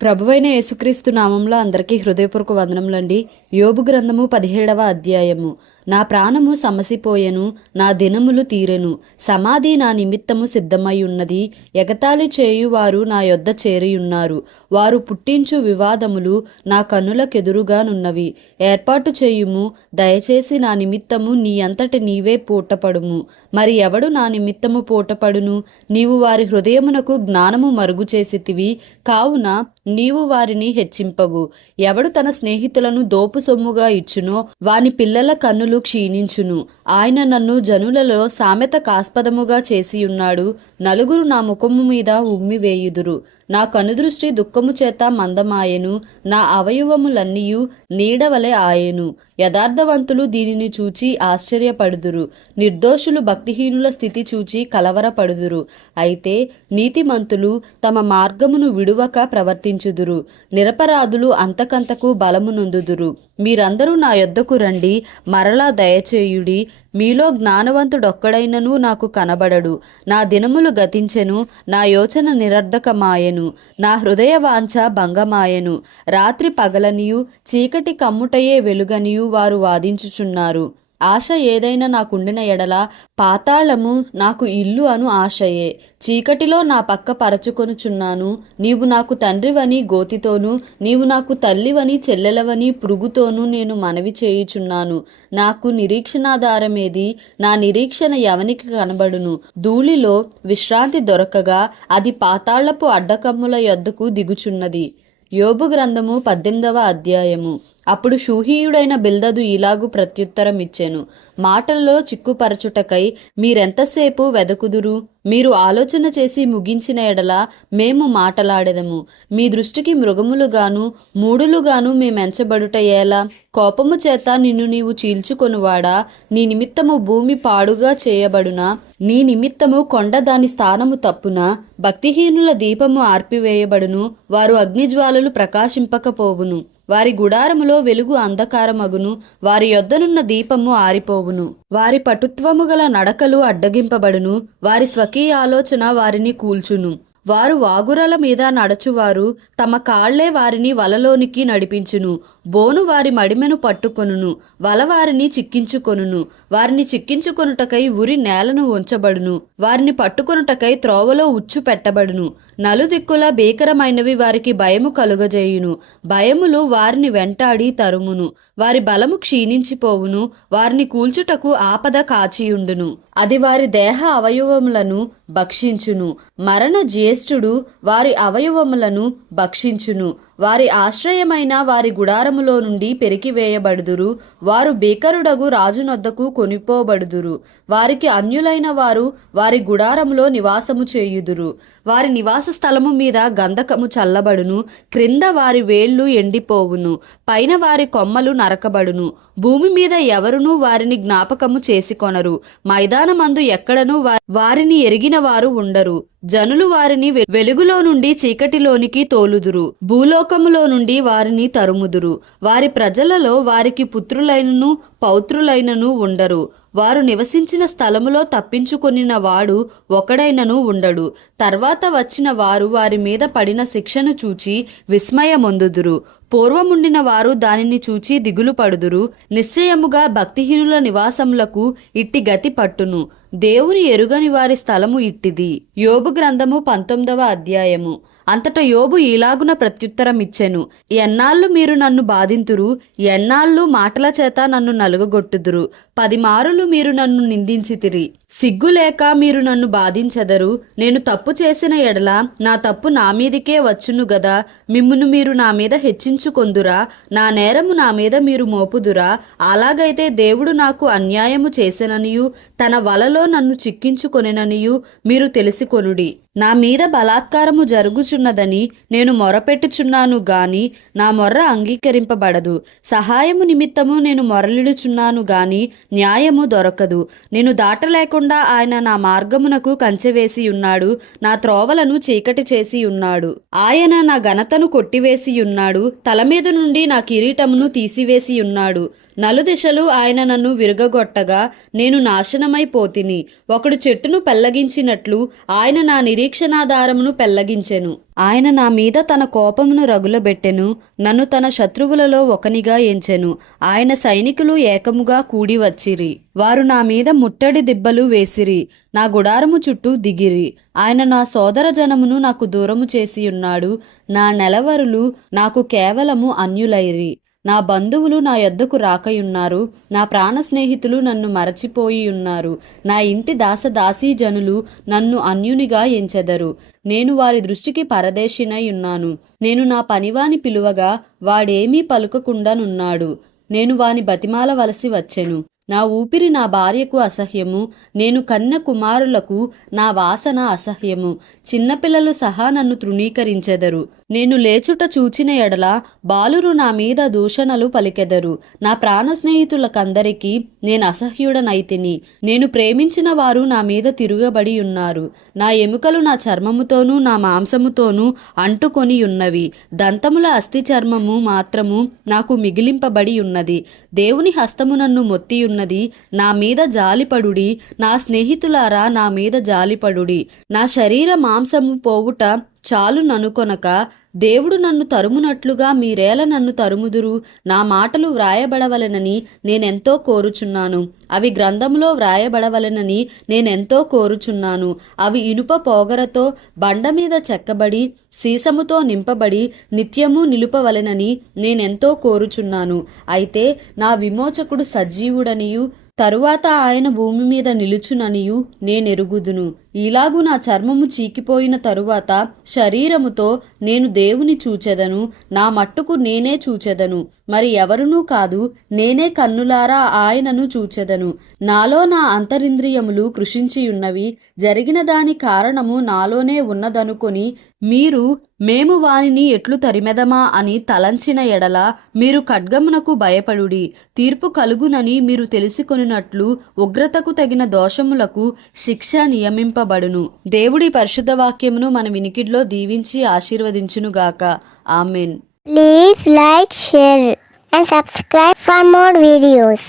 ప్రభువైన యేసుక్రీస్తు నామంలో అందరికీ హృదయపూర్వక వందనములండి. యోబు గ్రంథము 17వ అధ్యాయము. నా ప్రాణము సమసిపోయెను, నా దినములు తీరెను, సమాధి నా నిమిత్తము సిద్ధమై ఉన్నది. ఎగతాళి చేయువారు నా యొద్ద చేరియున్నారు. వారు పుట్టించు వివాదములు నా కన్నులకెదురుగానున్నవి. ఏర్పాటు చేయుము, దయచేసి నా నిమిత్తము నీ అంతటి నీవే పూటపడుము. మరి ఎవడు నా నిమిత్తము పూటపడును? నీవు వారి హృదయమునకు జ్ఞానము మరుగు చేసితివి, కావున నీవు వారిని హెచ్చింపవు. ఎవడు తన స్నేహితులను దోపు సొమ్ముగా ఇచ్చునో వాని పిల్లల కన్నులు క్షీణించును. ఆయన నన్ను జనులలో సామెత కాస్పదముగా చేసియున్నాడు. నలుగురు నా ముఖము మీద ఉమ్మి వేయుదురు. నా కనుదృష్టి దుఃఖము చేత మందమాయెను, నా అవయవములన్నీయు నీడవలె ఆయెను. యథార్థవంతులు దీనిని చూచి ఆశ్చర్యపడుదురు, నిర్దోషులు భక్తిహీనుల స్థితి చూచి కలవరపడుదురు. అయితే నీతిమంతులు తమ మార్గమును విడువక ప్రవర్తించుదురు, నిరపరాధులు అంతకంతకు బలము నొందుదురు. మీరందరూ నా యొద్దకు రండి, మరలా దయచేయుడి. మీలో జ్ఞానవంతుడొక్కడైనను నాకు కనబడడు. నా దినములు గతించెను, నా యోచన నిరర్ధకమాయెను, నా హృదయ వాంఛ భంగమాయెను. రాత్రి పగలనియు చీకటి కమ్ముటయే వెలుగనియు వారు వాదించుచున్నారు. ఆశ ఏదైనా నాకుండిన ఎడల పాతాళము నాకు ఇల్లు అను ఆశయే. చీకటిలో నా పక్క పరచుకొనుచున్నాను. నీవు నాకు తండ్రివని గోతితోనూ, నీవు నాకు తల్లివని చెల్లెలవని పురుగుతోనూ నేను మనవి చేయుచున్నాను. నాకు నిరీక్షణాధారమేది? నా నిరీక్షణ ఎవనికి కనబడును? ధూళిలో విశ్రాంతి దొరకగా అది పాతాళపు అడ్డకమ్ముల యొద్దకు దిగుచున్నది. యోబు గ్రంథము 18వ అధ్యాయము. అప్పుడు షూహీయుడైన బిల్దదు ఇలాగు ప్రత్యుత్తరం ఇచ్చెను. మాటల్లో చిక్కుపరచుటకై మీరెంతసేపు వెదకుదురు? మీరు ఆలోచన చేసి ముగించిన ఎడల మేము మాటలాడెదము. మీ దృష్టికి మృగములుగాను మూడులుగాను మేమెంచబడుట ఎలా? కోపము చేత నిన్ను నీవు చీల్చుకొనువాడా, నీ నిమిత్తము భూమి పాడుగా చేయబడునా? నీ నిమిత్తము కొండ దాని స్థానము తప్పునా? భక్తిహీనుల దీపము ఆర్పివేయబడును, వారు అగ్నిజ్వాలలు ప్రకాశింపకపోవును. వారి గుడారములో వెలుగు అంధకారమగును, వారి యొద్దనున్న దీపము ఆరిపోవును. వారి పటుత్వము గల నడకలు అడ్డగింపబడును, వారి స్వకీయ ఆలోచన వారిని కూల్చును. వారు వాగురల మీద నడచువారు, తమ కాళ్లే వారిని వలలోనికి నడిపించును. బోను వారి మడిమెను పట్టుకొనును, వల వారిని చిక్కించుకొనును. వారిని చిక్కించుకొనుటకై ఉరి నేలను ఉంచబడును, వారిని పట్టుకొనుటకై త్రోవలో ఉచ్చు పెట్టబడును. నలుదిక్కుల భీకరమైనవి వారికి భయము కలుగజేయును. భయములు వారిని వెంటాడి తరుమును. వారి బలము క్షీణించిపోవును, వారిని కూల్చుటకు ఆపద కాచియుండును. అది వారి దేహ అవయవములను భక్షించును. మరణ జ్యేష్ఠుడు వారి అవయవములను భక్షించును. వారి ఆశ్రయమైన వారి గుడారములో నుండి పెరికివేయబడుదురు. వారు భీకరుడగు రాజునొద్దకు కొనిపోబడుదురు. వారికి అన్యులైన వారు వారి గుడారములో నివాసము చేయుదురు. వారి నివాస స్థలము మీద గంధకము చల్లబడును. క్రింద వారి వేళ్లు ఎండిపోవును, పైన వారి కొమ్మలు నరకబడును. భూమి మీద ఎవరునూ వారిని జ్ఞాపకము చేసుకొనరు. మైదానమందు ఎక్కడనూ వారిని ఎరిగిన వారు ఉండరు. జనులు వారిని వెలుగులో నుండి చీకటిలోనికి తోలుదురు, భూలోకములో నుండి వారిని తరుముదురు. వారి ప్రజలలో వారికి పుత్రులైనను పౌత్రులైనను ఉండరు. వారు నివసించిన స్థలములో తప్పించుకొనిన వాడు ఒకడైనను ఉండడు. తర్వాత వచ్చిన వారు వారి మీద పడిన శిక్షను చూచి విస్మయమొందుదురు. పూర్వముండిన వారు దానిని చూచి దిగులు పడుదురు. నిశ్చయముగా భక్తిహీనుల నివాసములకు ఇట్టి గతి పట్టును. దేవుని ఎరుగని వారి స్థలము ఇట్టిది. యోబు గ్రంథము 19వ అధ్యాయము. అంతట యోబు ఈలాగున ప్రత్యుత్తరం ఇచ్చెను. ఎన్నాళ్ళు మీరు నన్ను బాధింతురు? ఎన్నాళ్ళు మాటల చేత నన్ను నలుగగొట్టుదురు? 10 మారులు మీరు నన్ను నిందించితిరి. సిగ్గులేక మీరు నన్ను బాధించెదరు. నేను తప్పు చేసిన ఎడల నా తప్పు నా మీదికే వచ్చును గదా. మిమ్మును మీరు నా మీద హెచ్చించుకొందురా? నా నేరము నా మీద మీరు మోపుదురా? అలాగైతే దేవుడు నాకు అన్యాయము చేసెననియు తన వలలో నన్ను చిక్కించుకొనెననియు మీరు తెలిసికొనుడి. నా మీద బలాత్కారము జరుగుచున్నదని నేను మొరపెట్టుచున్నాను గాని నా మొర్ర అంగీకరింపబడదు. సహాయము నిమిత్తము నేను మొరలిడుచున్నాను గాని న్యాయము దొరకదు. నేను దాటలేకుండా ఆయన నా మార్గమునకు కంచెవేసి ఉన్నాడు, నా త్రోవలను చీకటి చేసి ఉన్నాడు. ఆయన నా ఘనతను కొట్టివేసి ఉన్నాడు, తల మీద నుండి నా కిరీటమును తీసివేసి ఉన్నాడు. నలుదిశలు ఆయన నన్ను విరుగగొట్టగా నేను నాశనమైపోతిని. ఒకడు చెట్టును పెళ్లగించినట్లు ఆయన నా నిరీక్షణాధారమును పెళ్లగించెను. ఆయన నా మీద తన కోపమును రగులబెట్టెను, నన్ను తన శత్రువులలో ఒకనిగా ఎంచెను. ఆయన సైనికులు ఏకముగా కూడి వచ్చిరి, వారు నా మీద ముట్టడి దిబ్బలు వేసిరి, నా గుడారము చుట్టూ దిగిరి. ఆయన నా సోదర జనమును నాకు దూరము చేసి ఉన్నాడు, నా నెలవరులు నాకు కేవలము అన్యులైరి. నా బంధువులు నా యొద్దకు రాకయున్నారు, నా ప్రాణ స్నేహితులు నన్ను మరచిపోయి ఉన్నారు. నా ఇంటి దాసదాసీ జనులు నన్ను అన్యునిగా ఎంచెదరు. నేను వారి దృష్టికి పరదేశినై ఉన్నాను. నేను నా పనివాని పిలువగా వాడేమీ పలుకకుండానున్నాడు. నేను వాని బతిమాలవలసి వచ్చెను. నా ఊపిరి నా భార్యకు అసహ్యము, నేను కన్న కుమారులకు నా వాసన అసహ్యము. చిన్నపిల్లలు సహా నన్ను తృణీకరించెదరు. నేను లేచుట చూచిన ఎడల బాలురు నా మీద దూషణలు పలికెదరు. నా ప్రాణ స్నేహితులకందరికీ నేను అసహ్యుడనైతిని. నేను ప్రేమించిన వారు నా మీద తిరుగబడి ఉన్నారు. నా ఎముకలు నా చర్మముతోనూ నా మాంసముతోనూ అంటుకొని ఉన్నవి. దంతముల అస్థి చర్మము మాత్రము నాకు మిగిలింపబడి ఉన్నది. దేవుని హస్తము నన్ను మొత్తి ఉన్నది. నా మీద జాలిపడుడి, నా స్నేహితులారా నా మీద జాలిపడుడి. నా శరీర మాంసము పోవుట చాలు ననుకొనక దేవుడు నన్ను తరుమునట్లుగా మీరేల నన్ను తరుముదురు. నా మాటలు వ్రాయబడవలెనని నేనెంతో కోరుచున్నాను, అవి గ్రంథములో వ్రాయబడవలెనని నేనెంతో కోరుచున్నాను. అవి ఇనుప పోగరతో బండ మీద చెక్కబడి సీసముతో నింపబడి నిత్యము నిలుపవలెనని నేనెంతో కోరుచున్నాను. అయితే నా విమోచకుడు సజీవుడనియు తరువాత ఆయన భూమి మీద నిలుచుననియు నేనెరుగుదును. ఇలాగు నా చర్మము చీకిపోయిన తరువాత శరీరముతో నేను దేవుని చూచెదను. నా మట్టుకు నేనే చూచెదను, మరి ఎవరునూ కాదు. నేనే కన్నులారా ఆయనను చూచెదను. నాలో నా అంతరింద్రియములు కృషించియున్నవి. జరిగిన దాని కారణము నాలోనే ఉన్నదనుకొని మీరు మేము వానిని ఎట్లు తరిమెదమా అని తలంచిన ఎడల మీరు ఖడ్గమునకు భయపడుడి. తీర్పు కలుగునని మీరు తెలుసుకొనినట్లు ఉగ్రతకు తగిన దోషములకు శిక్ష నియమింపబడును. దేవుడి పరిశుద్ధ వాక్యమును మన వినికిడిలో దీవించి ఆశీర్వదించునుగాక. Amen. Please like, share and subscribe for more videos.